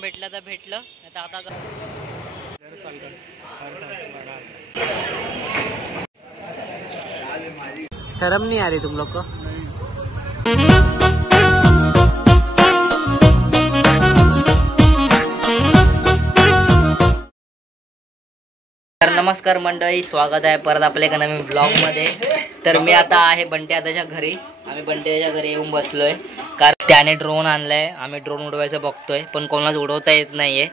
भेटलं तर भेटलं आता शर्म नहीं आ रही तुम लोग को? तर नमस्कार मंडळी, स्वागत आहे परत आपल्या एका नवीन ब्लॉग मध्ये। तर मी आता आहे बंटी दादाच्या घरी। आम्ही बंटी दादाच्या घरी येऊन बसलोय कारण त्याने ड्रोन आणलाय। आम्ही ड्रोन उडवायचं बघतोय पण कोणालाच उडवता येत नाहीये।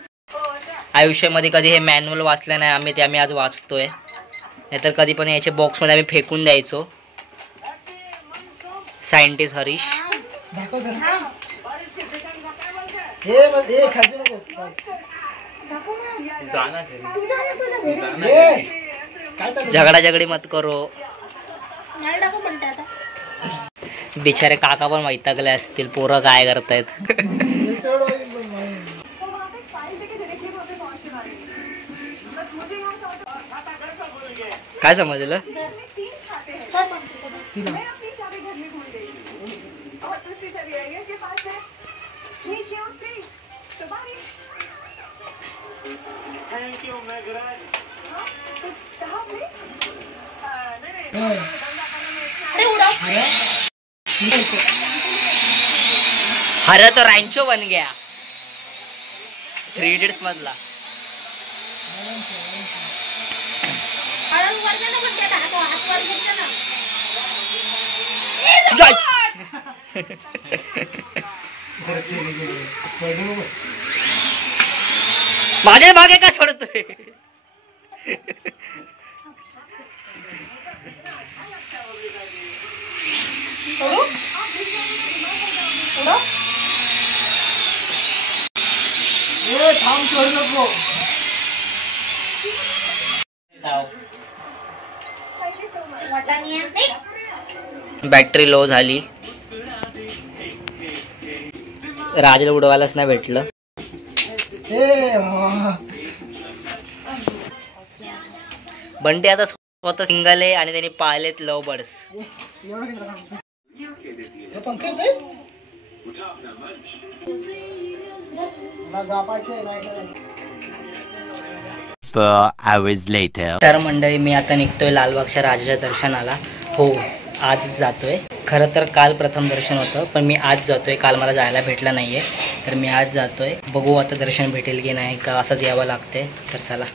आयुष्यामध्ये कधी हे मॅन्युअल वाचलं नाही आम्ही, ते आम्ही आज वाचतोय। नाहीतर कधी पण याचे बॉक्स मध्ये आम्ही फेकून द्यायचो। सायंटिस्ट हरीश झगड़ा झगड़ी मत करो। बिचारे काका पण वैतागले असतील, पोरं काय करतायत। काय समजलं? अरे तो रैंचो बन गया 3 इडियट्स मधला। माझे मागे का सोडतोय? बॅटरी लो झाली, राजाला उडवायलाच नाही भेटलं। बंटी आता स्वतः सिंगल आहे आणि त्यांनी पाळलेत लव बर्ड्स। तर मंडळी मी आता निघतोय लालबागच्या राजाच्या दर्शनाला। हो, आज जातोय। खरं तर काल प्रथम दर्शन होतं पण मी आज जातोय, काल मला जायला भेटलं नाहीये तर मी आज जातोय। बघू आता दर्शन भेटेल की नाही, का असंच यावं लागते। तर चला।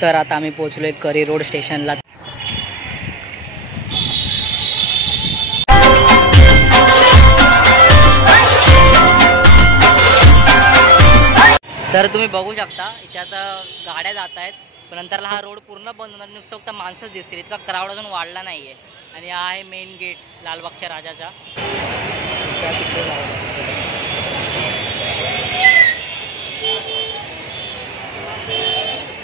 तर आता आम्ही पोहोचलोय करी रोड स्टेशनला। तर तुम्ही बघू शकता इथे आता गाड्या जात आहेत पण नंतरला हा रोड पूर्ण बंद होणार, नुसतं फक्त माणसंच दिसतील। इतका क्राऊड अजून वाढला नाहीये। आणि हा आहे मेन गेट लालबागच्या राजाचा।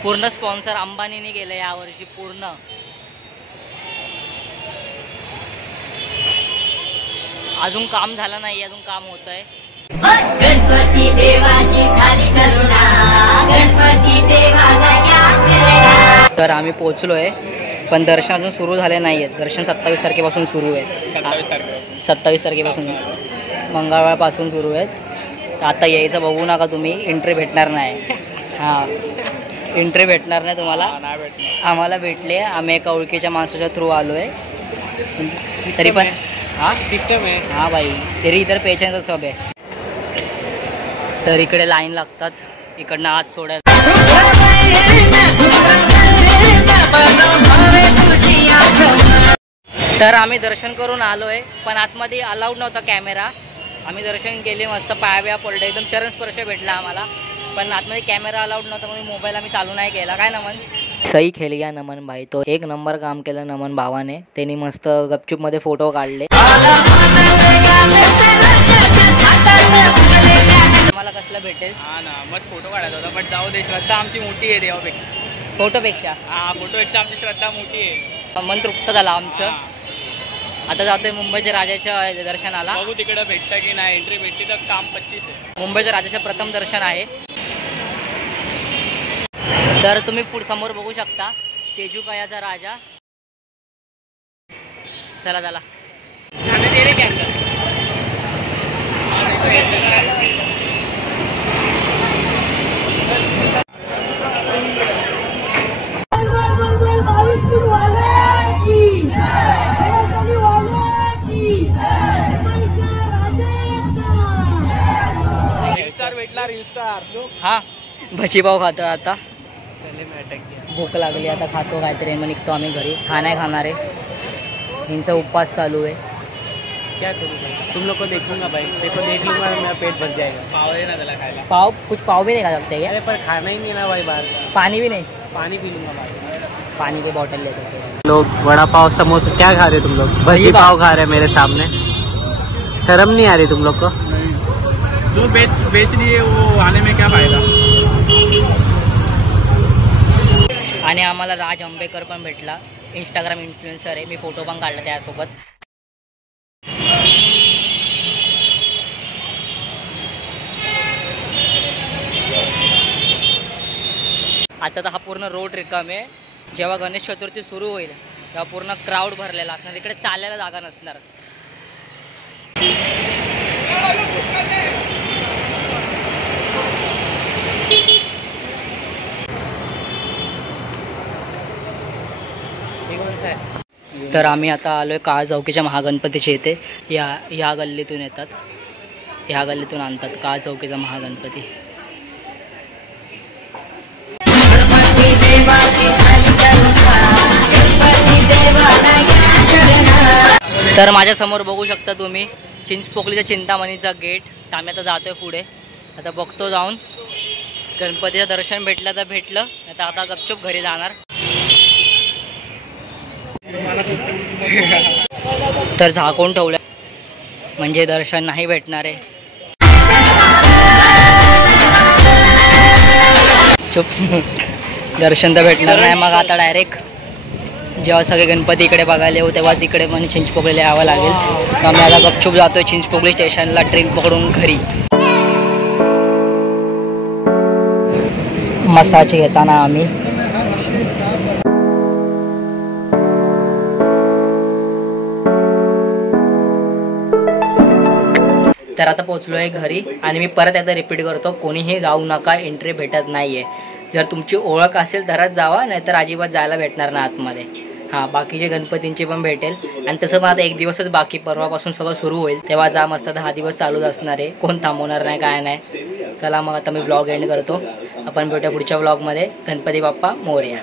पूर्ण स्पॉन्सर अंबानीने केलं यावर्षी पूर्ण। अजून काम झालं नाही, अजून काम होत आहे। गणपती देवाची झाली करुणा, गणपती देवाला या शरणा। तर आम्ही पोहोचलोय पण दर्शन अजून सुरू झाले नाहीये। दर्शन 27 तारखेपासून सुरू आहे। 27 तारखेपासून मंगळवारपासून सुरू आहेत। आता यायचं बघू नका तुम्ही, एंट्री भेटणार नाही। हां, एंट्री भेटणार नाही तुम्हाला। आम्हाला भेटले, आम्ही एका ओळखीच्या माणसाच्या थ्रू आलोय। तरी पण हाँ सिस्टम है। हाँ भाई, तेरी इधर पेचेंस सब है। तर इकडे लाईन लागतात, इकडनं आत सोडायला। तर आम्ही दर्शन करून आलोय पण आतमध्ये अलाउड नव्हता कॅमेरा। आम्ही दर्शन केले, मस्त पायाबिया पडले, एकदम चरणस्पर्श भेटला आम्हाला। पण आतमध्ये कॅमेरा अलाउड नव्हता म्हणून मोबाईल आम्ही चालू नाही केला। काय नमन? सही खेल गया नमन भाई, तो एक नंबर काम केलं नमन भावाने। त्यांनी मस्त गपचूप मध्ये फोटो काढले। मला कसला भेटेल? हा ना, मस्त फोटो काढायचा होता बट जाऊ दे, श्रद्धा आमची मोठी आहे देवापेक्षा। फोटोपेक्षा? हा, फोटोपेक्षा आमची श्रद्धा मोठी आहे। मन तृप्त झाला आमचं। आता जातोय मुंबईच्या राजाच्या दर्शनाला। बघू तिकडे भेटतं की नाही, एंट्री भेटली तर काम 25 आहे। मुंबईच्या राजाचं प्रथम दर्शन आहे। तर तुम्ही समोर बघू शकता तेजू कायाचा राजा. चला चला. हा भजीपाव खातो आता. भूक लागली आता खातो काहीतरी मग निघतो आम्ही घरी. हा नाही खाणार आहे. इनचा उपवास चालू है. क्या करूँ तुम लोग को देखूंगा भाई. देखो देख लूंगा मेरा पेट भर जाएगा. पाव है ना दला खाएगा. पाव कुछ पाव भी नहीं खा सकते क्या? अरे पर खाना ही नहीं ना भाई बाहर. पानी भी नहीं. पानी पी लूंगा भाई. पानी की बोतल ले सकते. लोग वड़ा पाव समोसा क्या खा रहे तुम लोग? भजी पाव खा रहे हैं मेरे सामने. शर्म नहीं आ रही तुम लोग को? जो बेच लिए वो आने में क्या फायदा. आणि आम्हाला राज आंबेकर पण भेटला. इंस्टाग्राम इन्फ्लुएन्सर आहे. मी फोटो पण काढला त्यासोबत. आता तर हा पूर्ण रोड रिकाम आहे. जेव्हा गणेश चतुर्थी सुरू होईल तेव्हा पूर्ण क्राऊड भरलेला असणार. इकडे चालायला जागा नसणार. तर आम्ही आता आलोय काळ चौकीच्या महागणपतीच्या इथे. या गल्लीतून येतात. ह्या गल्लीतून आणतात काळ चौकीचा महागणपती. तर माझ्या समोर बघू शकता तुम्ही चिंचपोकलीच्या चिंतामणीचा गेट. आम्ही आता जातोय पुढे. आता बघतो जाऊन. गणपतीचं दर्शन भेटलं तर भेटलं, आता गपचूप घरी जाणार. तर झाकून ठेवलं म्हणजे दर्शन नाही भेटणार आहे. चुप. दर्शन तर भेटणार नाही. मग आता डायरेक्ट जेव्हा सगळे गणपती इकडे बघायला येऊ तेव्हाच इकडे पण चिंचपोकलीला यावं लागेल. तर आम्ही आता गपचूप जातोय चिंचपोकली स्टेशनला ट्रेन पकडून घरी. मसाज घेताना आम्ही तर आता पोचलो आहे घरी. आणि मी परत एकदा रिपीट करतो, कोणीही जाऊ नका, एंट्री भेटत नाही आहे. जर तुमची ओळख असेल तरच जावा, नाहीतर अजिबात जायला भेटणार ना आतमध्ये. हां, बाकीचे गणपतींची पण भेटेल. आणि तसं मग आता एक दिवसच बाकी, परवापासून सगळं सुरू होईल. तेव्हा जा मस्त 10 दिवस चालूच असणार आहे. कोण थांबवणार नाही काय नाही. चला मग आता मी ब्लॉग एंड करतो. आपण भेटूया पुढच्या ब्लॉगमध्ये. गणपती बाप्पा मोरया.